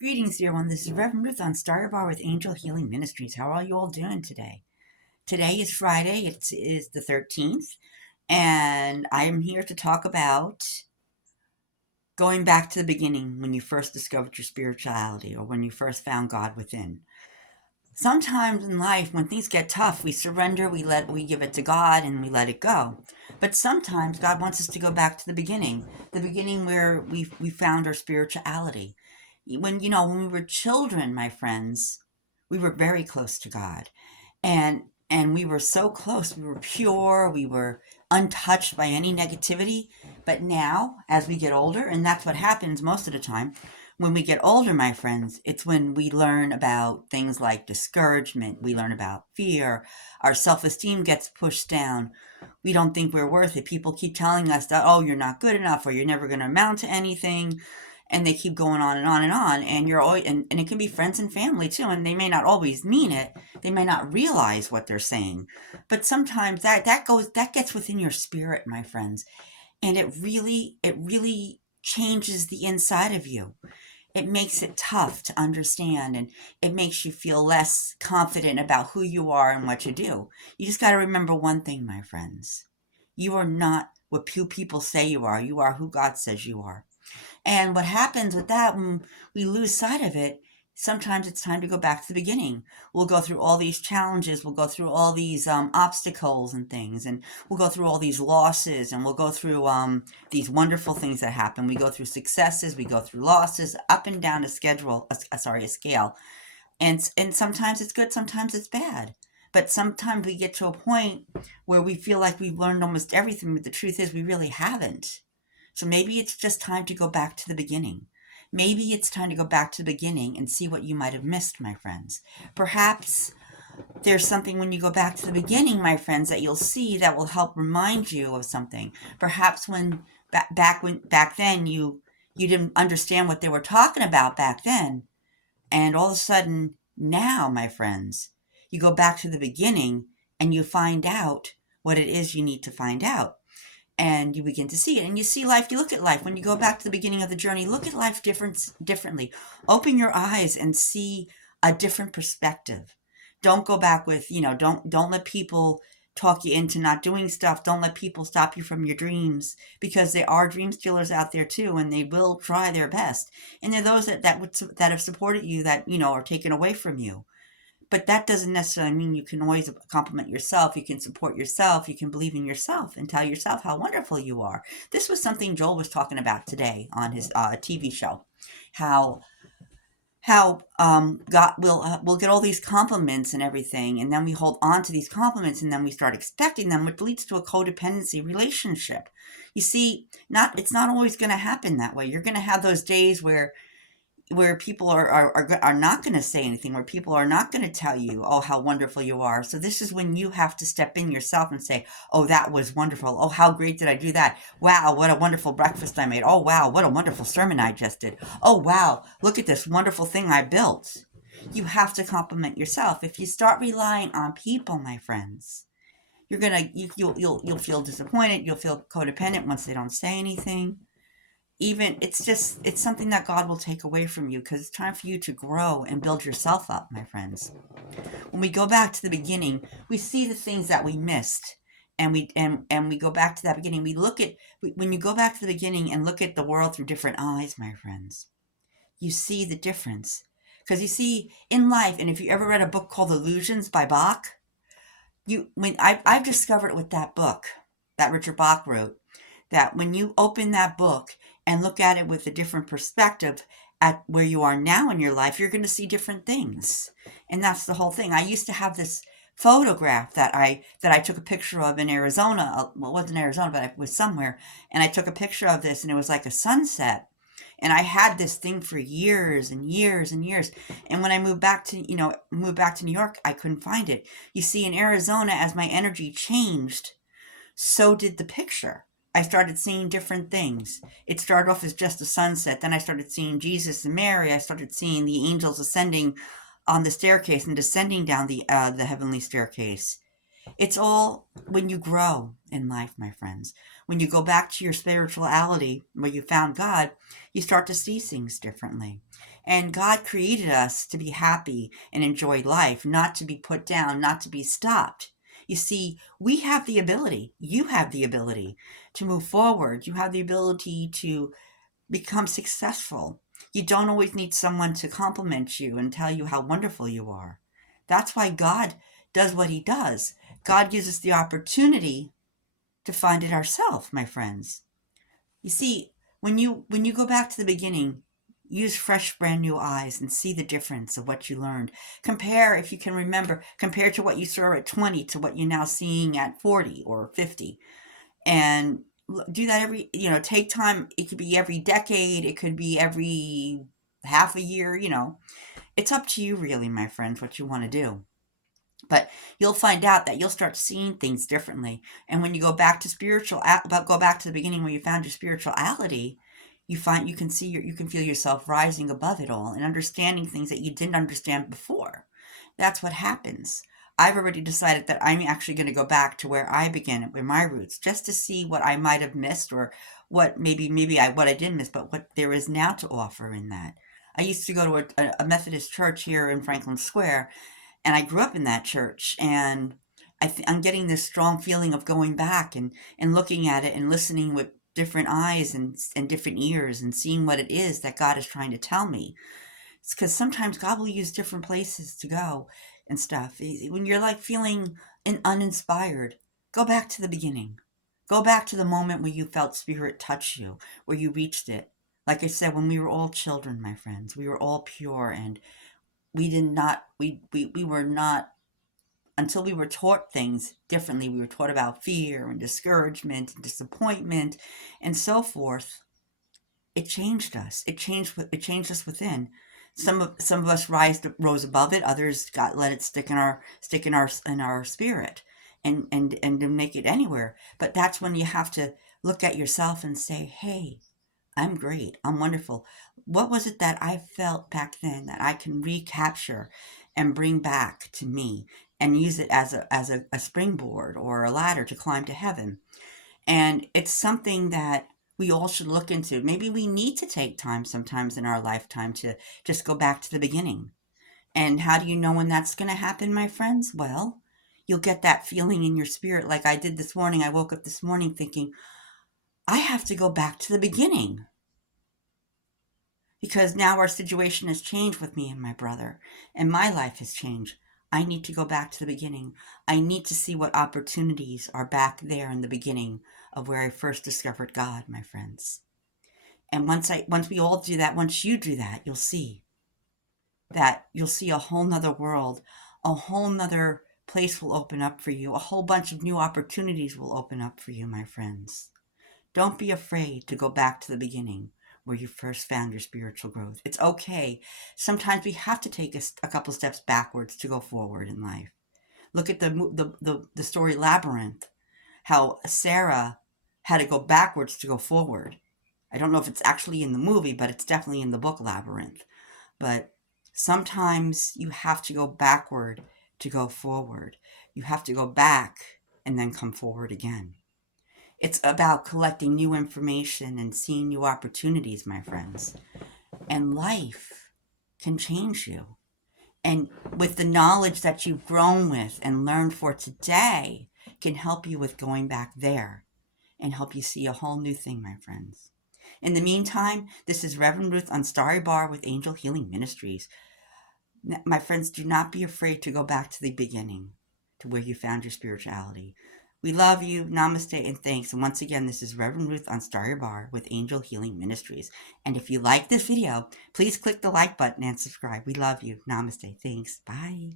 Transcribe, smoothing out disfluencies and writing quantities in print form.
Greetings, dear one. This is Reverend Ruth on Starter Bar with Angel Healing Ministries. How are you all doing today? Today is Friday. It is the 13th, and I am here to talk about going back to the beginning when you first discovered your spirituality or when you first found God within. Sometimes in life, when things get tough, we surrender, we give it to God, and we let it go. But sometimes God wants us to go back to the beginning where we found our spirituality. When we were children, my friends, we were very close to God, and we were so close. We were pure. We were untouched by any negativity. But now, as we get older, and that's what happens most of the time, when we get older, my friends, it's when we learn about things like discouragement. We learn about fear. Our self-esteem gets pushed down. We don't think we're worth it. People keep telling us that, oh, you're not good enough, or you're never going to amount to anything. And they keep going on and on and on. And you're always, and it can be friends and family too. And they may not always mean it. They may not realize what they're saying. But sometimes that gets within your spirit, my friends. And it really changes the inside of you. It makes it tough to understand, and it makes you feel less confident about who you are and what you do. You just got to remember one thing, my friends. You are not what people say you are. You are who God says you are. And what happens with that when we lose sight of it, sometimes it's time to go back to the beginning. We'll go through all these challenges, we'll go through all these obstacles and things, and we'll go through all these losses, and we'll go through these wonderful things that happen. We go through successes, we go through losses, up and down a scale. And sometimes it's good, sometimes it's bad. But sometimes we get to a point where we feel like we've learned almost everything, but the truth is we really haven't. So maybe it's just time to go back to the beginning. Maybe it's time to go back to the beginning and see what you might have missed, my friends. Perhaps there's something when you go back to the beginning, my friends, that you'll see that will help remind you of something. Perhaps when back then you didn't understand what they were talking about back then, and all of a sudden now, my friends, you go back to the beginning and you find out what it is you need to find out, and you begin to see it, and you see life. You look at life when you go back to the beginning of the journey. Look at life differently. Open your eyes and see a different perspective. Don't go back with, don't let people talk you into not doing stuff. Don't let people stop you from your dreams, because there are dream stealers out there too, and they will try their best. And there are those that have supported you that are taken away from you. But that doesn't necessarily mean you can always compliment yourself. You can support yourself. You can believe in yourself and tell yourself how wonderful you are. This was something Joel was talking about today on his TV show. How God will get all these compliments and everything, and then we hold on to these compliments, and then we start expecting them, which leads to a codependency relationship. You see, it's not always going to happen that way. You're going to have those days where people are not going to say anything, where people are not going to tell you, oh, how wonderful you are. So this is when you have to step in yourself and say, oh, that was wonderful. Oh, how great did I do that? Wow, what a wonderful breakfast I made. Oh, wow, what a wonderful sermon I just did. Oh, wow, look at this wonderful thing I built. You have to compliment yourself. If you start relying on people, my friends, you'll feel disappointed. You'll feel codependent once they don't say anything. It's something that God will take away from you, because it's time for you to grow and build yourself up, my friends. When we go back to the beginning, we see the things that we missed, and we go back to that beginning. When you go back to the beginning and look at the world through different eyes, my friends, you see the difference. Because you see, in life, and if you ever read a book called Illusions by Bach, I've discovered with that book that Richard Bach wrote, that when you open that book and look at it with a different perspective at where you are now in your life, you're going to see different things. And that's the whole thing. I used to have this photograph that I took a picture of in Arizona. Well, it wasn't Arizona, but it was somewhere. And I took a picture of this, and it was like a sunset. And I had this thing for years and years and years. And when I moved back to New York, I couldn't find it. You see, in Arizona, as my energy changed, so did the picture. I started seeing different things. It started off as just a sunset. Then I started seeing Jesus and Mary. I started seeing the angels ascending on the staircase and descending down the heavenly staircase. It's all when you grow in life, my friends. When you go back to your spirituality, where you found God, you start to see things differently. And God created us to be happy and enjoy life, not to be put down, not to be stopped. You see, we have the ability, you have the ability to move forward. You have the ability to become successful. You don't always need someone to compliment you and tell you how wonderful you are. That's why God does what he does. God gives us the opportunity to find it ourselves, my friends. You see, when you go back to the beginning, use fresh brand new eyes and see the difference of what you learned. Compare, if you can remember, compare to what you saw at 20 to what you're now seeing at 40 or 50. And do that take time. It could be every decade, it could be every half a year. It's up to you really, my friends, what you want to do. But you'll find out that you'll start seeing things differently. And when you go back to go back to the beginning where you found your spirituality, you can you can feel yourself rising above it all and understanding things that you didn't understand before. That's what happens. I've already decided that I'm actually going to go back to where I began, with my roots, just to see what I might have missed, or what I did miss, but what there is now to offer in that. I used to go to a Methodist church here in Franklin Square, and I grew up in that church, and I'm getting this strong feeling of going back and looking at it and listening with different eyes and different ears and seeing what it is that God is trying to tell me. It's because sometimes God will use different places to go and stuff. When you're like feeling uninspired, go back to the beginning. Go back to the moment where you felt Spirit touch you, where you reached it. Like I said, when we were all children, my friends, we were all pure, and we were not, until we were taught things differently. We were taught about fear and discouragement and disappointment and so forth. It changed us. It changed us within. Some of us rose above it. Others got let it stick in our spirit, and to make it anywhere. But that's when you have to look at yourself and say, "Hey, I'm great. I'm wonderful. What was it that I felt back then that I can recapture and bring back to me and use it as a springboard or a ladder to climb to heaven?" And it's something that we all should look into. Maybe we need to take time sometimes in our lifetime to just go back to the beginning. And how do you know when that's going to happen, my friends? Well, you'll get that feeling in your spirit like I did this morning. I woke up this morning thinking, I have to go back to the beginning, because now our situation has changed with me and my brother, and my life has changed. I need to go back to the beginning. I need to see what opportunities are back there in the beginning of where I first discovered God, my friends. And once we all do that, once you do that, you'll see a whole nother world, a whole nother place will open up for you. A whole bunch of new opportunities will open up for you, my friends. Don't be afraid to go back to the beginning where you first found your spiritual growth. It's okay. Sometimes we have to take a couple steps backwards to go forward in life. Look at the story Labyrinth, how Sarah had to go backwards to go forward. I don't know if it's actually in the movie, but it's definitely in the book Labyrinth. But sometimes you have to go backward to go forward. You have to go back and then come forward again. It's about collecting new information and seeing new opportunities, my friends. And life can change you. And with the knowledge that you've grown with and learned for today, can help you with going back there and help you see a whole new thing, my friends. In the meantime, this is Reverend Ruth on Starry Bar with Angel Healing Ministries. My friends, do not be afraid to go back to the beginning, to where you found your spirituality. We love you. Namaste and thanks. And once again, this is Reverend Ruth on Starry Bar with Angel Healing Ministries. And if you like this video, please click the like button and subscribe. We love you. Namaste. Thanks. Bye.